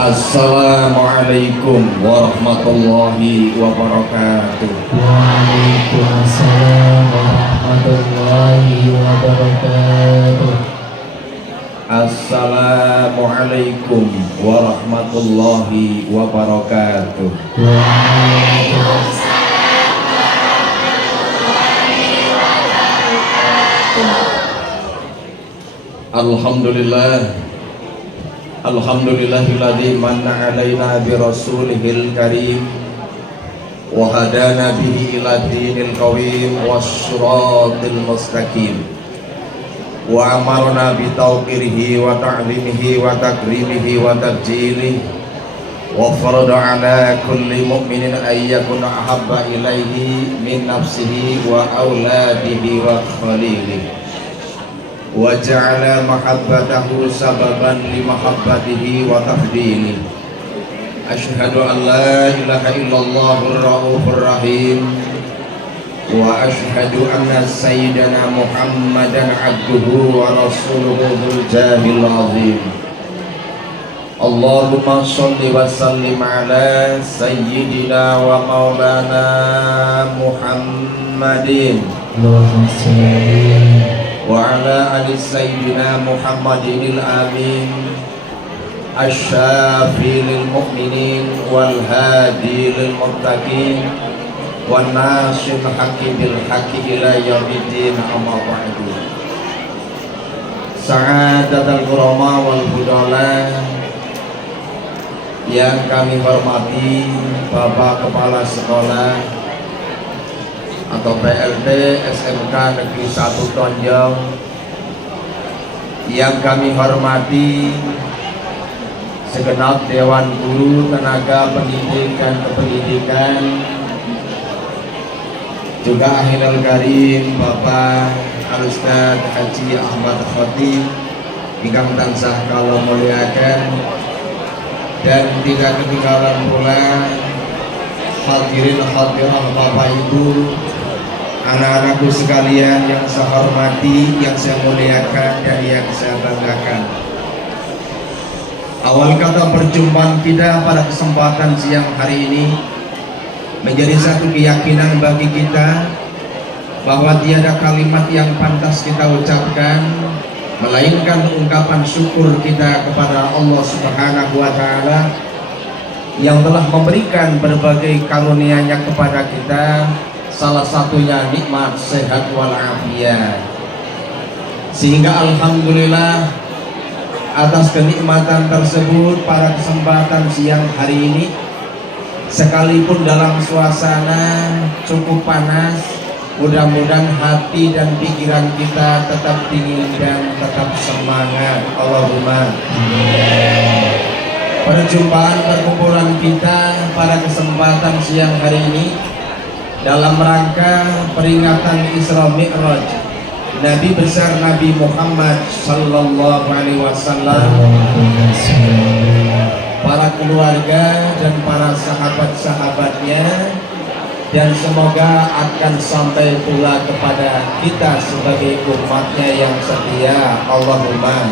Assalamualaikum warahmatullahi wabarakatuh. Waalaikumsalam warahmatullahi wabarakatuh. Assalamualaikum warahmatullahi wabarakatuh. Waalaikumsalam. Alhamdulillah, alhamdulillahilladzi manna alaina bi rasulihil karim wa hadana bihi ila dinil qawim wassiratil mustaqim wa amarna bi tawqirihi wa ta'limihi wa takrimihi wa tabjilihi wa farada ala kulli mu'minin ayyakuna ahabba ilaihi min nafsihi wa auladihi wa khalilihi wa ja'ala mahabbatahu sababan li mahabbatihi wa tafdilihi. Asyhadu an la ilaha illallahur raufur rahim wa asyhadu anna sayyidana Muhammadan abduhu wa rasuluhu dzul jahil azim. Allahumma sholli wa sallim ala sayyidina wa maulana Muhammadin Allahumma sholli wa ala ali sayyidina Muhammadinil amin asy-syafi lil mu'minin wal hadi lil muttaqin wan nasyil haqqi bil haqqi ila yaumiddin amma ba'du. Sa'adatul qurama wal budala yang kami hormati Bapak Kepala Sekolah atau PLT SMK Negeri 1 Tonjong, yang kami hormati segenap Dewan Guru Tenaga Pendidik dan Kependidikan, juga Akhirul Karim Bapak Al-Ustaz Haji Ahmad Khotib ingkang tansah kula muliakan, dan tidak ketinggalan pula hadirin hadirah Bapak Ibu, anak-anakku sekalian yang saya hormati, yang saya muliakan, dan yang saya banggakan. Awal kata perjumpaan kita pada kesempatan siang hari ini menjadi satu keyakinan bagi kita bahwa tiada kalimat yang pantas kita ucapkan melainkan ungkapan syukur kita kepada Allah Subhanahu wa Ta'ala yang telah memberikan berbagai karunia-Nya kepada kita, salah satunya nikmat sehat walafiat. Sehingga alhamdulillah atas kenikmatan tersebut pada kesempatan siang hari ini, sekalipun dalam suasana cukup panas, mudah-mudahan hati dan pikiran kita tetap dingin dan tetap semangat. Allahumma perjumpaan perkumpulan kita pada kesempatan siang hari ini dalam rangka peringatan Isra Mi'raj Nabi besar Nabi Muhammad sallallahu alaihi wasallam, para keluarga dan para sahabat-sahabatnya, dan semoga akan sampai pula kepada kita sebagai umatnya yang setia. Allahumma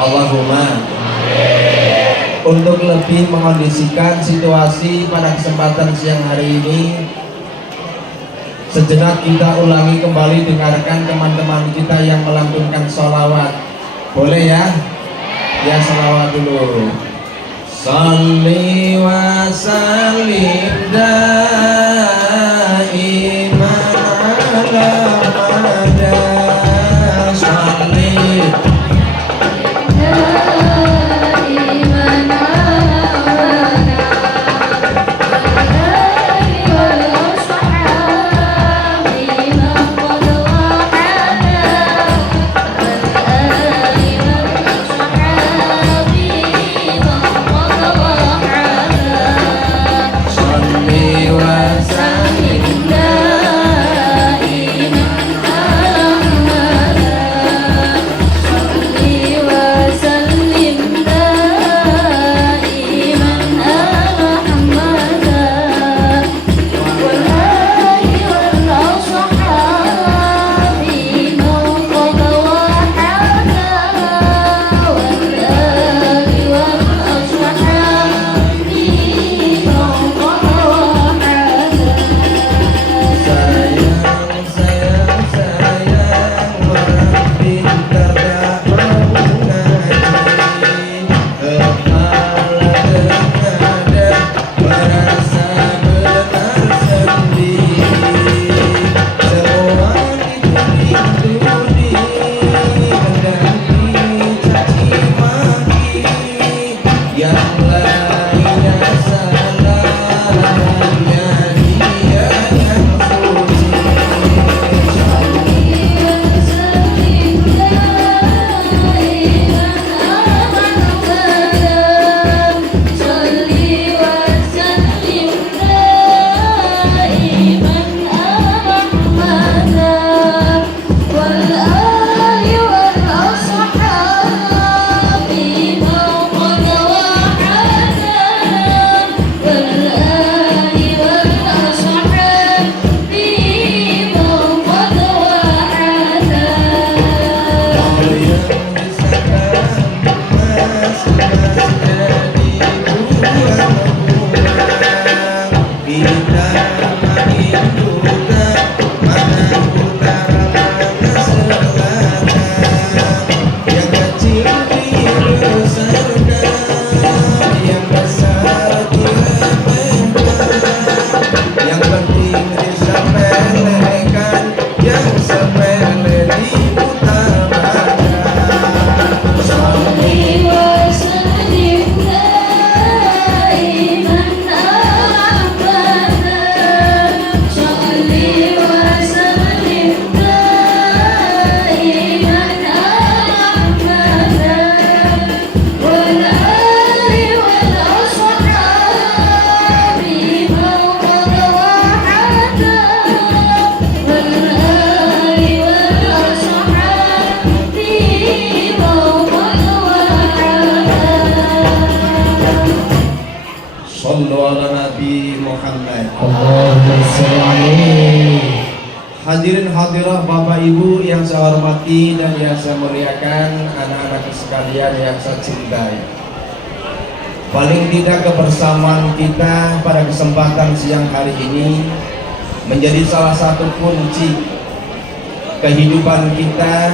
Allahumma. Untuk lebih mengondisikan situasi pada kesempatan siang hari ini, sejenak kita ulangi kembali, dengarkan teman-teman kita yang melantunkan sholawat. Boleh ya? Ya, sholawat dulu. Sholli wa sallim daiman ala mada sholli Muhammad. Allahumma sholli alaihi. Hadirin hadirah Bapak Ibu yang saya hormati dan yang saya muliakan, anak-anak sekalian yang saya cintai. Paling tidak kebersamaan kita pada kesempatan siang hari ini menjadi salah satu kunci kehidupan kita,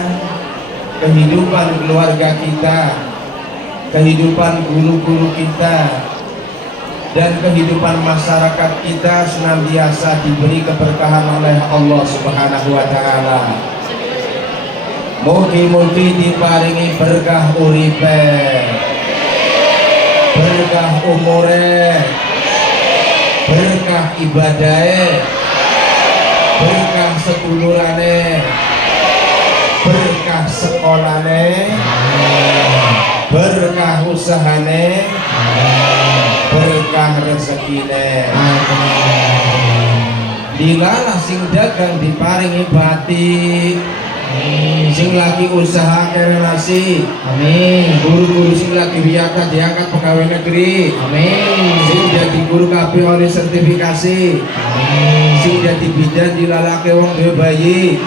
kehidupan keluarga kita, kehidupan guru-guru kita, dan kehidupan masyarakat kita senantiasa diberi keberkahan oleh Allah Subhanahu wa Ta'ala. Mugi-mugi diparingi berkah uripe, berkah umure, berkah ibadahe, berkah sedulurane, berkah sekolahane, berkah usahane, berkah rezekine. Dilalah sing dagang diparingi batik, sing lagi usaha relasi, Amin. guru-guru sing lagi wiyata diangkat pegawai negeri, Amin. sing dadi guru kabeh oleh sertifikasi, sing dadi bidan dilalake wong duwe bayi,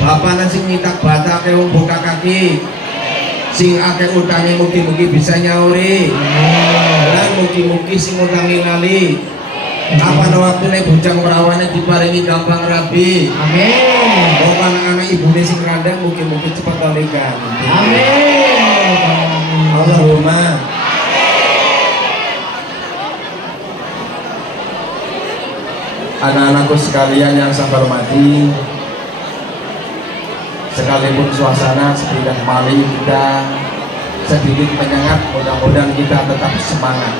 bapakna sing nyitak batake wong buka kaki, sing akeh utange mugi-mugi bisa nyauri, lan mugi-mugi sing utange lali apa waktune bujang perawane diparingi gampang rabi. Amin. Wong anak-anak ibune sing randang mugi-mugi cepet balikan. Amin. Allahumma. Anak-anakku sekalian yang saya hormati, sekalipun suasana sedikit maling kita sedikit menyengat, mudah-mudahan kita tetap semangat.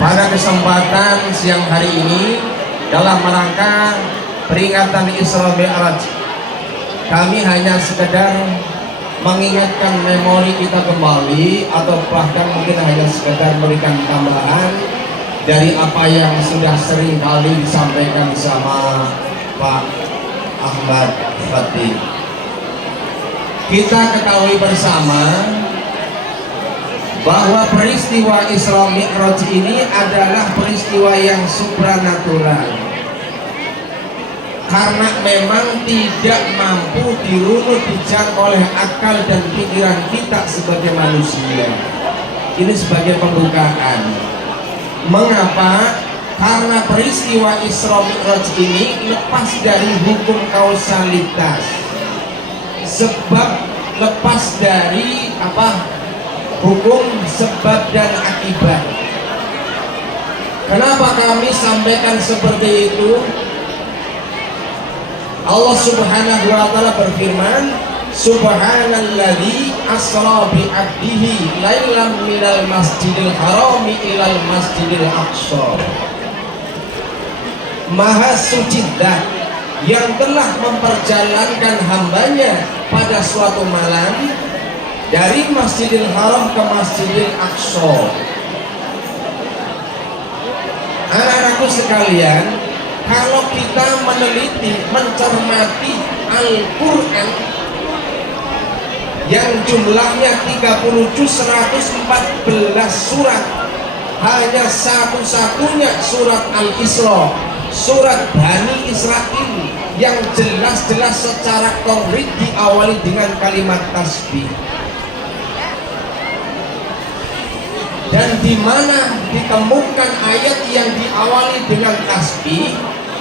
Pada kesempatan siang hari ini dalam rangka peringatan Isra Mi'raj, kami hanya sekedar mengingatkan memori kita kembali, atau bahkan mungkin hanya sekedar memberikan tambahan dari apa yang sudah sering kali disampaikan sama Pak Ahmad Fatih. Kita ketahui bersama bahwa peristiwa Isra Mi'raj ini adalah peristiwa yang supranatural, karena memang tidak mampu dirunut dijangkau oleh akal dan pikiran kita sebagai manusia. Ini sebagai pembukaan. Mengapa? Karena peristiwa Isra Mi'raj ini lepas dari hukum kausalitas, sebab lepas dari hukum sebab dan akibat. Kenapa kami sampaikan seperti itu? Allah Subhanahu wa Ta'ala berfirman, Subhanalladzi asra bi 'abdihi lailan minal masjidil harami ilal masjidil aqsa. Maha suci zat yang telah memperjalankan hambanya pada suatu malam dari Masjidil Haram ke Masjidil Aqsa. Anak-anakku sekalian, kalau kita meneliti, mencermati Al-Quran yang jumlahnya 30 juz 114 surat, hanya satu-satunya surat Al-Isra, surat Bani Israil, yang jelas-jelas secara konkret diawali dengan kalimat tasbih. Dan di mana ditemukan ayat yang diawali dengan tasbih,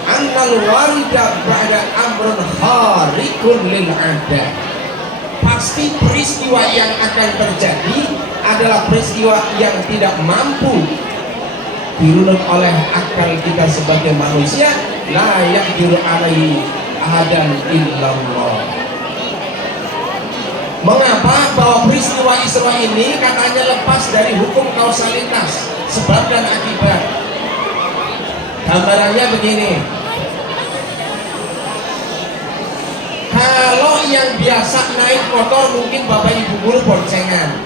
annal warida ba'da amrun khariqun lil 'ada. Pasti peristiwa yang akan terjadi adalah peristiwa yang tidak mampu dirunut oleh akal kita sebagai manusia. La yaqdiru alaihi ahadan illallah. Mengapa? Bahwa peristiwa Isra ini katanya lepas dari hukum kausalitas, sebab dan akibat. Gambarannya begini. Kalau yang biasa naik motor mungkin Bapak Ibu guru boncengan.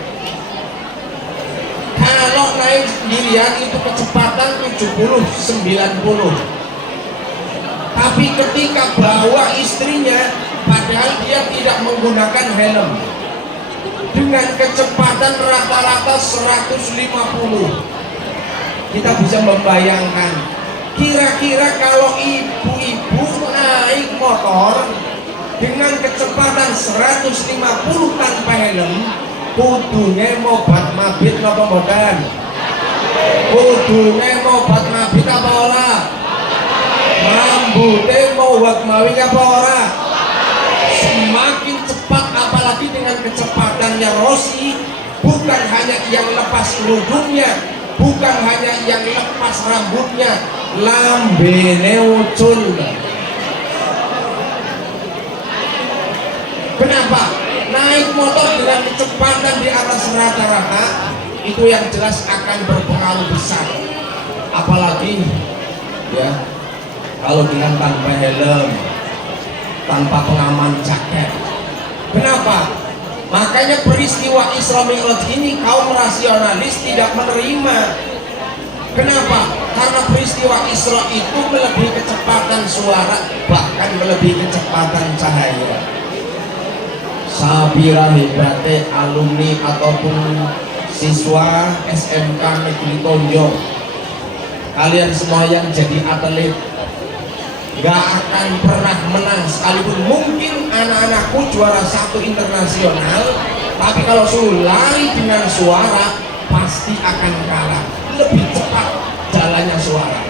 Kalau naik sendirian itu kecepatan 70-90. Tapi ketika bawa istrinya, padahal dia tidak menggunakan helm, dengan kecepatan rata-rata 150, kita bisa membayangkan, kira-kira kalau ibu-ibu naik motor dengan kecepatan 150 tanpa helm, kudune mobat mabit napa mboten? Kudune mobat mabit apa ora? Rambute mowak mawing apa ora? Semakin cepat, apalagi dengan kecepatannya Rossi, bukan hanya yang lepas kerudungnya, bukan hanya yang lepas rambutnya, lambene ucul. Kenapa? Naik motor dengan kecepatan di atas rata-rata itu yang jelas akan berpengaruh besar. Apalagi ya kalau dengan tanpa helm, tanpa pengaman jaket. Kenapa? Makanya peristiwa Isra Mi'raj ini kaum rasionalis tidak menerima. Kenapa? Karena peristiwa Isra itu melebihi kecepatan suara, bahkan melebihi kecepatan cahaya. Sabira hebatnya alumni ataupun siswa SMK Negeri Tonjong, kalian semua yang jadi atlet gak akan pernah menang, sekalipun mungkin anak-anakku juara 1 internasional, tapi kalau suruh lari dengan suara pasti akan kalah. Lebih cepat jalannya suara.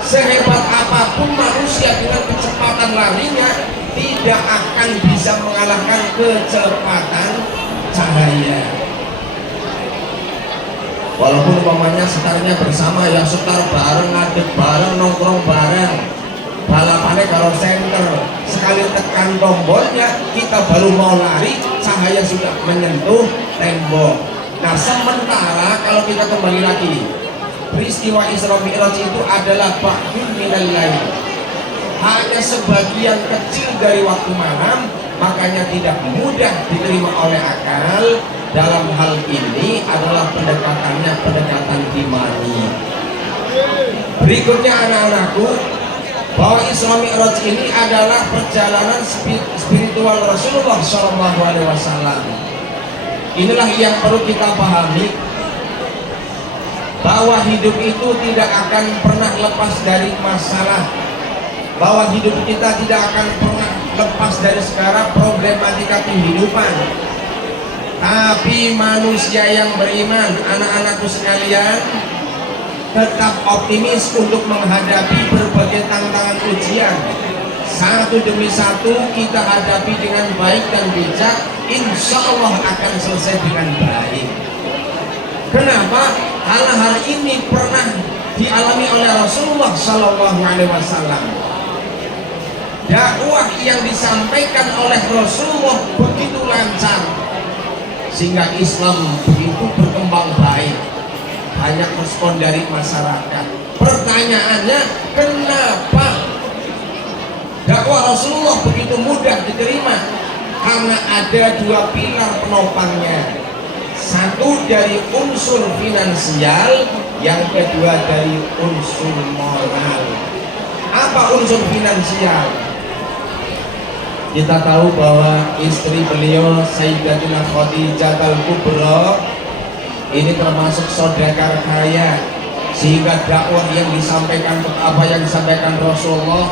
Sehebat apapun manusia dengan kecepatan larinya tidak akan bisa mengalahkan kecepatan cahaya. Walaupun umpamanya setarnya bersama, ya setar bareng, ngadeg bareng, nongkrong bareng, balapannya kalau center, sekali tekan tombolnya kita baru mau lari, cahaya sudah menyentuh tembok. Nah sementara kalau kita kembali lagi, peristiwa Isra Mi'raj itu adalah ba'dun minal lail, hanya sebagian kecil dari waktu malam, makanya tidak mudah diterima oleh akal. Dalam hal ini adalah pendekatannya pendekatan imani. Berikutnya anak-anakku, bahwa Isra Mi'raj ini adalah perjalanan spiritual Rasulullah SAW. Inilah yang perlu kita pahami, bahwa hidup itu tidak akan pernah lepas dari masalah, bahwa hidup kita tidak akan pernah lepas dari sekarang problematika kehidupan. Tapi manusia yang beriman, anak-anakku sekalian, tetap optimis untuk menghadapi berbagai tantangan ujian. Satu demi satu kita hadapi dengan baik dan bijak, insya Allah akan selesai dengan baik. Kenapa? Karena hal ini pernah dialami oleh Rasulullah SAW. Dakwah yang disampaikan oleh Rasulullah begitu lancar, sehingga Islam begitu berkembang baik, banyak respon dari masyarakat. Pertanyaannya, kenapa dakwah Rasulullah begitu mudah diterima? Karena ada 2 pilar penopangnya, satu dari unsur finansial, yang kedua dari unsur moral. Apa unsur finansial? Kita tahu bahwa istri beliau Sayyidatina Khadijah Al-Kubra ini termasuk saudagar kaya, sehingga dakwah yang disampaikan, apa yang disampaikan Rasulullah,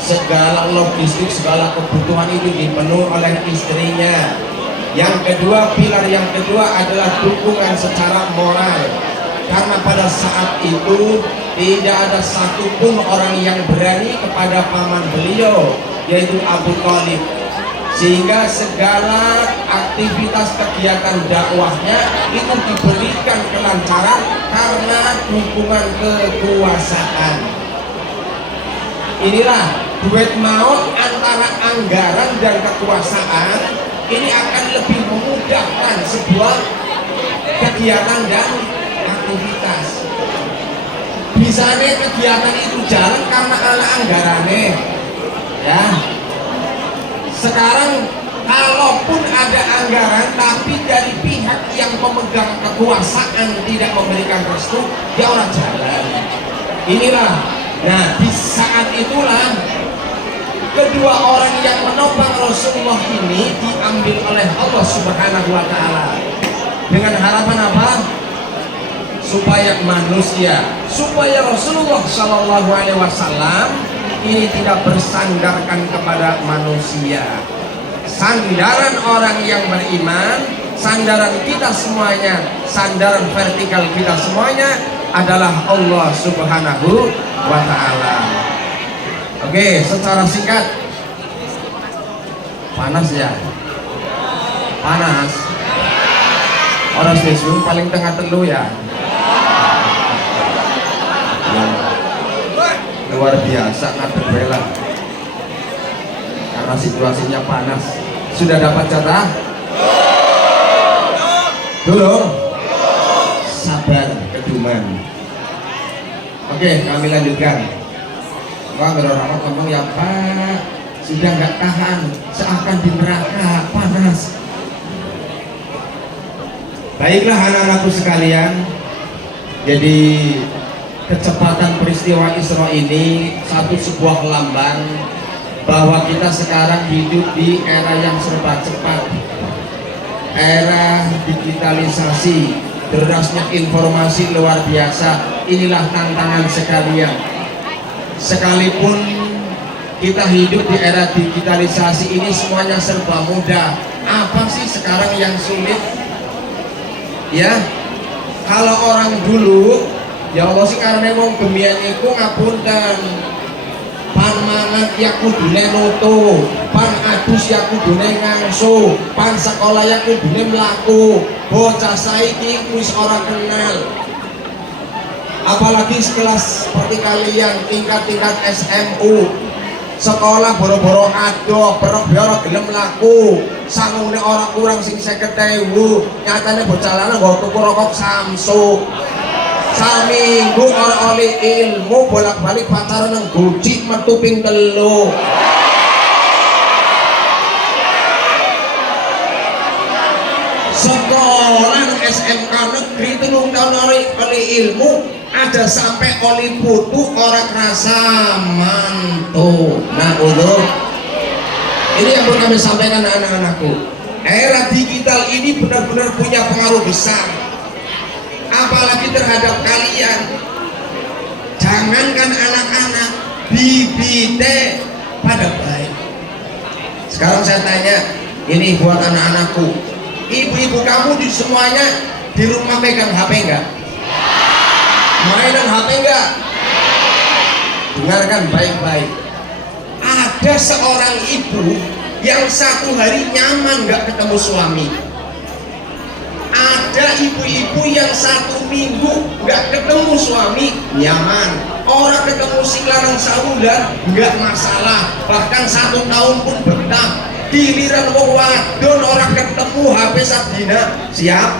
segala logistik, segala kebutuhan itu dipenuhi oleh istrinya. Yang kedua, pilar yang kedua adalah dukungan secara moral, karena pada saat itu tidak ada satupun orang yang berani kepada paman beliau, yaitu Abu Thalib, sehingga segala aktivitas kegiatan dakwahnya itu diberikan kelancaran karena dukungan kekuasaan. Inilah duet maut antara anggaran dan kekuasaan, ini akan lebih memudahkan sebuah kegiatan dan aktivitas. Bisanya kegiatan itu jalan karena ala anggarannya, ya. Sekarang kalaupun ada anggaran tapi dari pihak yang pemegang kekuasaan tidak memberikan restu, ya orang jalan. Inilah, nah di saat itulah kedua orang yang menopang Rasulullah ini diambil oleh Allah Subhanahu wa Ta'ala dengan harapan apa? supaya manusia, supaya Rasulullah Shallallahu Alaihi Wasallam ini tidak bersandarkan kepada manusia. Sandaran orang yang beriman, sandaran kita semuanya, sandaran vertikal kita semuanya adalah Allah Subhanahu wa Ta'ala. Oke, secara singkat, panas ya, panas. Orang spesium paling tengah telu ya. Luar biasa ngadep bela karena situasinya panas. Sudah dapat jatah? Belum? Sabar keduman. Oke, kami lanjutkan. Wah, orang ngomong ya Pak, sudah nggak tahan, seakan di neraka panas. Baiklah anak-anakku sekalian, jadi kecepatan peristiwa Isra ini satu sebuah lambang bahwa kita sekarang hidup di era yang serba cepat, era digitalisasi, derasnya informasi luar biasa. Inilah tantangan sekalian. Sekalipun kita hidup di era digitalisasi ini semuanya serba mudah, apa sih sekarang yang sulit? Ya, kalau orang dulu ya Allah sih karena wong gemian iku ngapunten, pan mangan ya kudune noto, pan adus ya kudune ngangso, pan sekolah ya kudune mlaku. Bocah saiki wis ora kenal. Apalagi sekelas seperti kalian tingkat-tingkat SMU, sekolah boro-boro adoh, perok-perok gelem laku, sangune orang kurang sing 50.000, nyatane bocah lanang nggo tuku rokok Samsu. Saminggu ora oleh ilmu, bolak-balik pacaran nang guci metu ping 3. Sekolah nang SMK negeri 3 tahun oleh ilmu, ada sampai oli putu orang rasa mantu. Nah untuk ini yang perlu kami sampaikan anak-anakku, era digital ini benar-benar punya pengaruh besar, apalagi terhadap kalian. Jangankan anak-anak, bibite pada baik. Sekarang saya tanya, ini buat anak-anakku, ibu-ibu kamu di semuanya di rumah pegang HP enggak? Mainan HP enggak? Dengarkan baik-baik. Ada seorang ibu yang satu hari nyaman enggak ketemu suami. Ada ibu-ibu yang 1 minggu enggak ketemu suami, nyaman. Orang ketemu sing lanang sabulan enggak masalah. Bahkan 1 tahun pun betah. Giliran wong wadon orang ketemu HP sadina, siap?